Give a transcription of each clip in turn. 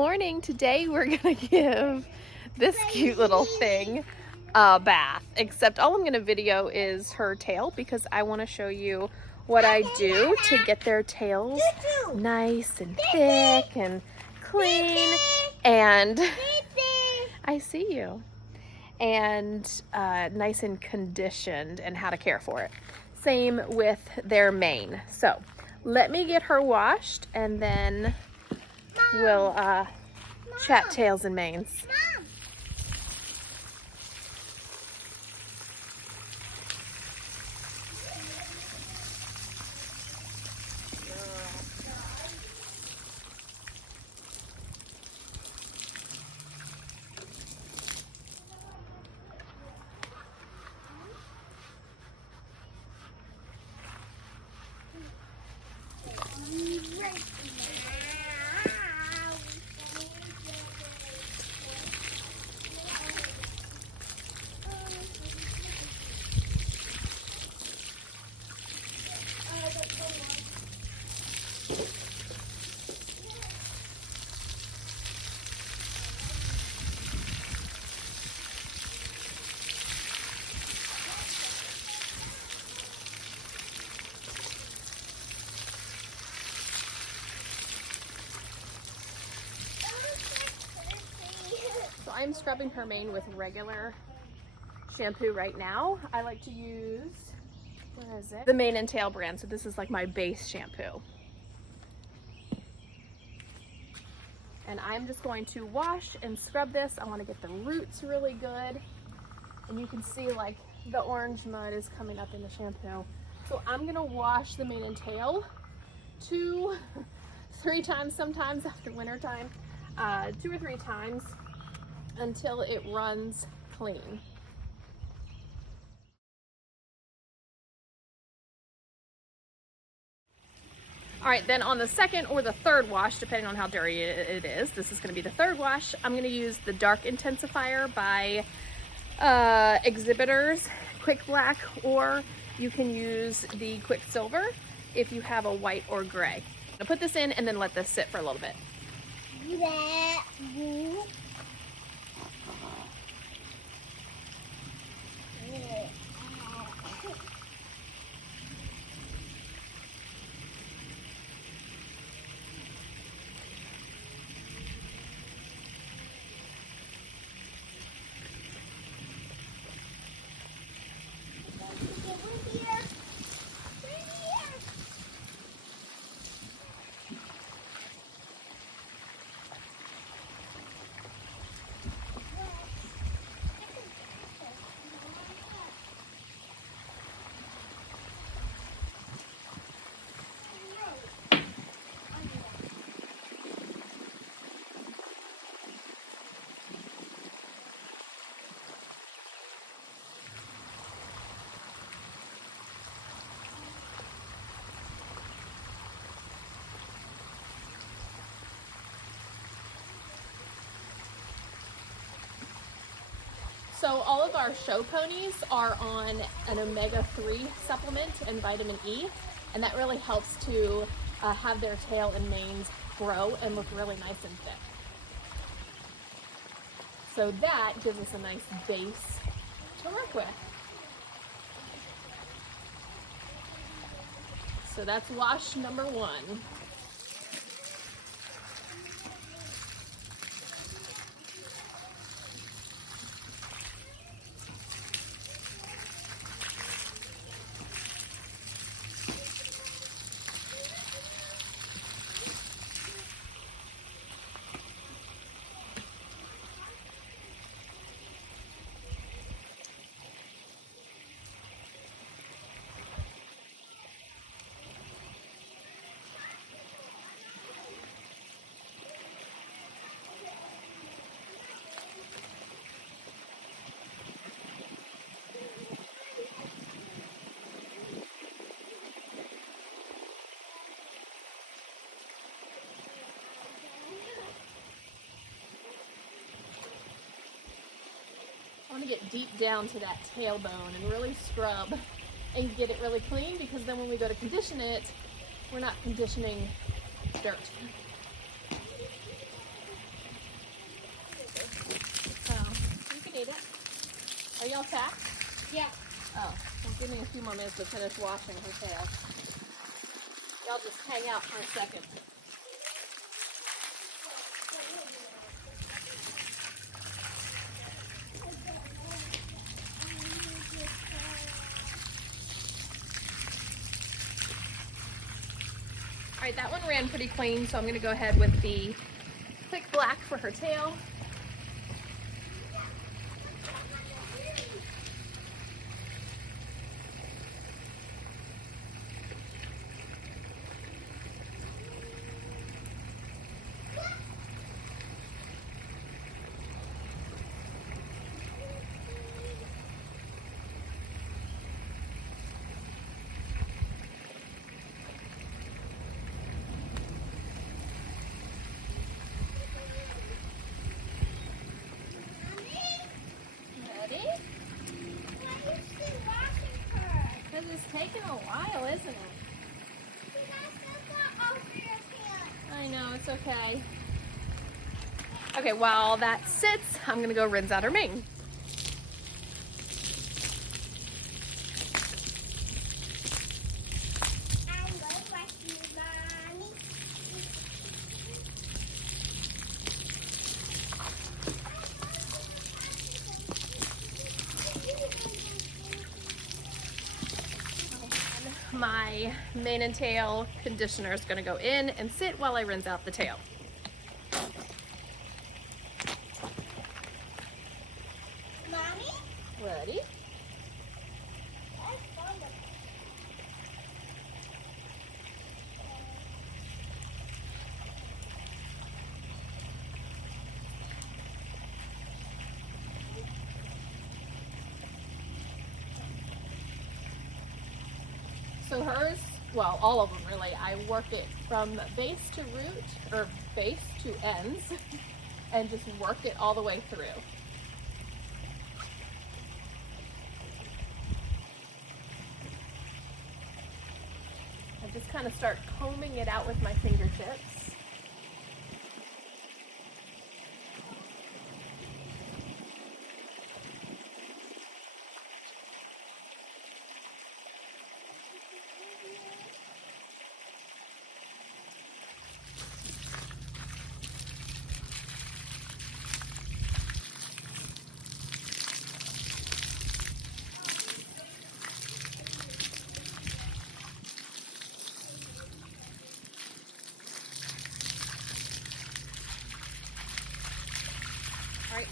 morning. Today we're gonna give this cute little thing a bath, except all I'm gonna video is her tail because I want to show you what I do to get their tails nice and thick and clean, and I see you, and nice and conditioned, and how to care for it. Same with their mane. So let me get her washed and then we'll chat tails and manes. So I'm scrubbing her mane with regular shampoo right now. I like to use, where is it? The Mane and Tail brand. So this is like my base shampoo. And I'm just going to wash and scrub this. I want to get the roots really good. And you can see like the orange mud is coming up in the shampoo. So I'm gonna wash the mane and tail 2-3 times sometimes after winter time, 2 or 3 times until it runs clean. All right, then on the second or the third wash, depending on how dirty it is, this is gonna be the third wash, I'm gonna use the Dark Intensifier by Exhibitors Quick Black, or you can use the Quicksilver if you have a white or gray. I'll put this in and then let this sit for a little bit. So all of our show ponies are on an omega-3 supplement and vitamin E, and that really helps to have their tail and manes grow and look really nice and thick. So that gives us a nice base to work with. So that's wash number 1. I want to get deep down to that tailbone and really scrub and get it really clean, because then when we go to condition it, we're not conditioning dirt. Are y'all packed? Yeah. Oh, well, give me a few more minutes to finish washing her tail. Y'all just hang out for a second. All right, that one ran pretty clean, so I'm gonna go ahead with the quick black for her tail. It's taking a while, isn't it? I know, it's okay. Okay, while that sits, I'm gonna go rinse out her mane. My mane and tail conditioner is going to go in and sit while I rinse out the tail. Mommy? Ready? So hers, well, all of them really, I work it from base to root, or base to ends, and just work it all the way through. I just kind of start combing it out with my fingertips.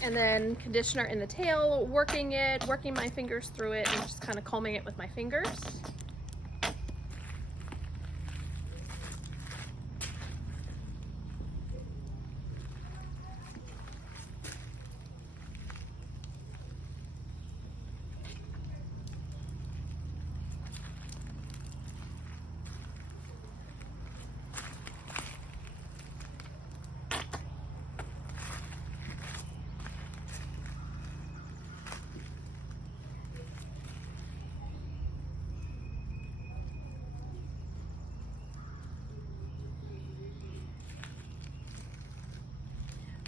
And then conditioner in the tail, working my fingers through it, and just kind of combing it with my fingers.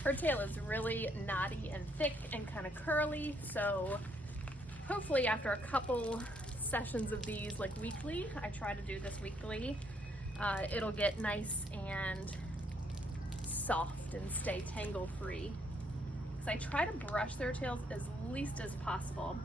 Her tail is really knotty and thick and kind of curly, so hopefully after a couple sessions of these, like weekly, I try to do this weekly, it'll get nice and soft and stay tangle free. Because I try to brush their tails as least as possible.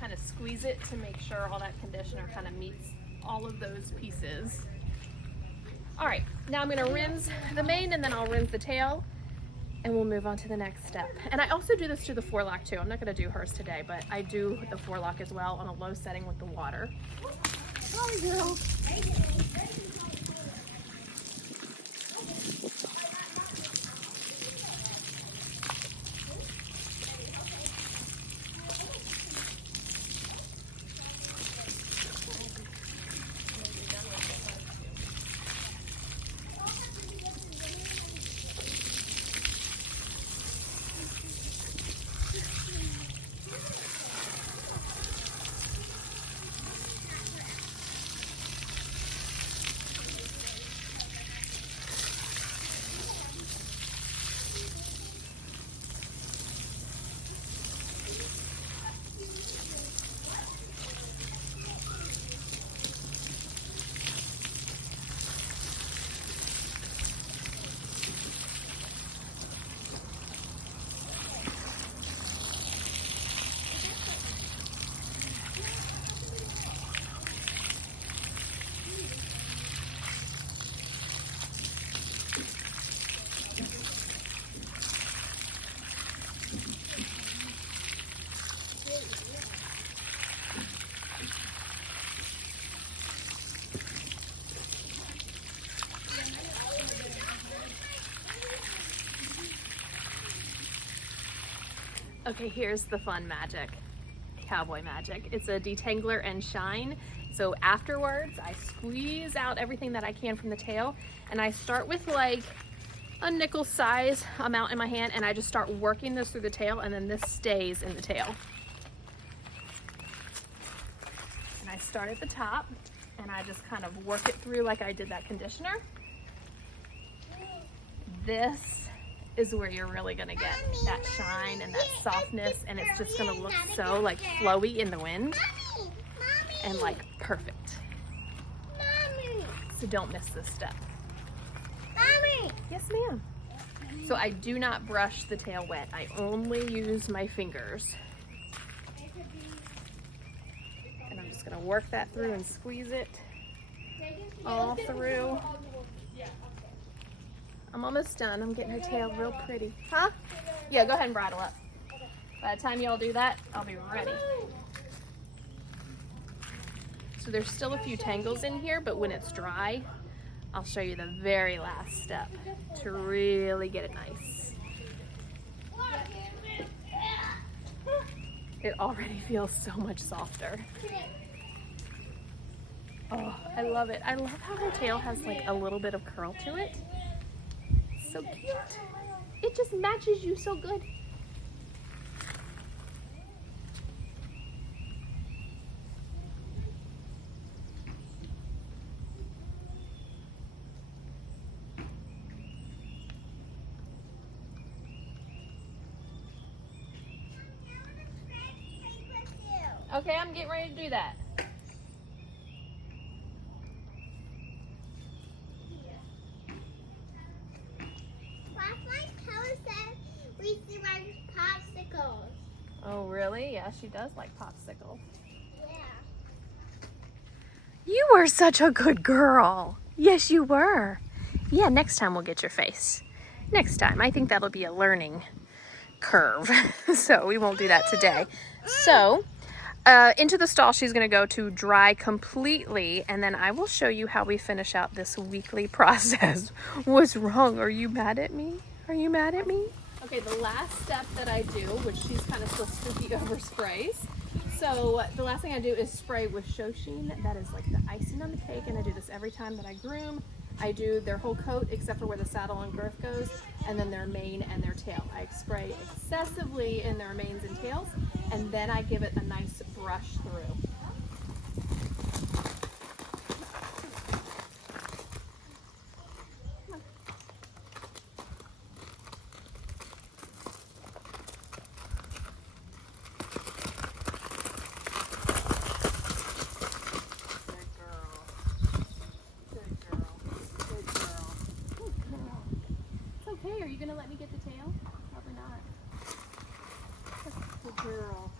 Kind of squeeze it to make sure all that conditioner kind of meets all of those pieces. All right, now I'm gonna rinse the mane and then I'll rinse the tail and we'll move on to the next step. And I also do this to the forelock too. I'm not gonna do hers today, but I do the forelock as well on a low setting with the water. Sorry, girl. Okay, here's the fun magic, cowboy magic. It's a detangler and shine. So afterwards, I squeeze out everything that I can from the tail, and I start with like a nickel size amount in my hand, and I just start working this through the tail, and then this stays in the tail. And I start at the top, and I just kind of work it through like I did that conditioner. This is where you're really gonna get that shine and that softness, and it's just gonna look so like flowy in the wind and like perfect. So don't miss this step. Yes, ma'am. So I do not brush the tail wet. I only use my fingers. And I'm just gonna work that through and squeeze it all through. I'm almost done. I'm getting her tail real pretty. Huh? Yeah, go ahead and bridle up. By the time y'all do that, I'll be ready. So there's still a few tangles in here, but when it's dry, I'll show you the very last step to really get it nice. It already feels so much softer. Oh, I love it. I love how her tail has like a little bit of curl to it. It's so cute. It just matches you so good. Okay, I'm getting ready to do that. Last night, Kelly said we should ride popsicles. Oh, really? Yeah, she does like popsicles. Yeah. You were such a good girl. Yes, you were. Yeah, next time we'll get your face. Next time. I think that'll be a learning curve. So we won't do that today. So into the stall she's going to go to dry completely, and then I will show you how we finish out this weekly process. What's wrong? Are you mad at me? Are you mad at me? Okay, the last step that I do, which she's kind of so spooky over sprays. So the last thing I do is spray with Shoshin. That is like the icing on the cake, and I do this every time that I groom. I do their whole coat except for where the saddle and girth goes, and then their mane and their tail. I spray excessively in their manes and tails, and then I give it a nice brush through. Are you gonna let me get the tail? Probably not. Good girl.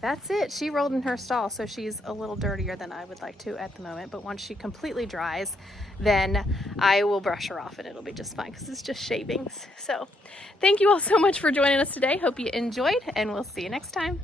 That's it. She rolled in her stall, so she's a little dirtier than I would like to at the moment, but once she completely dries, then I will brush her off and it'll be just fine because it's just shavings. So thank you all so much for joining us today. Hope you enjoyed, and we'll see you next time.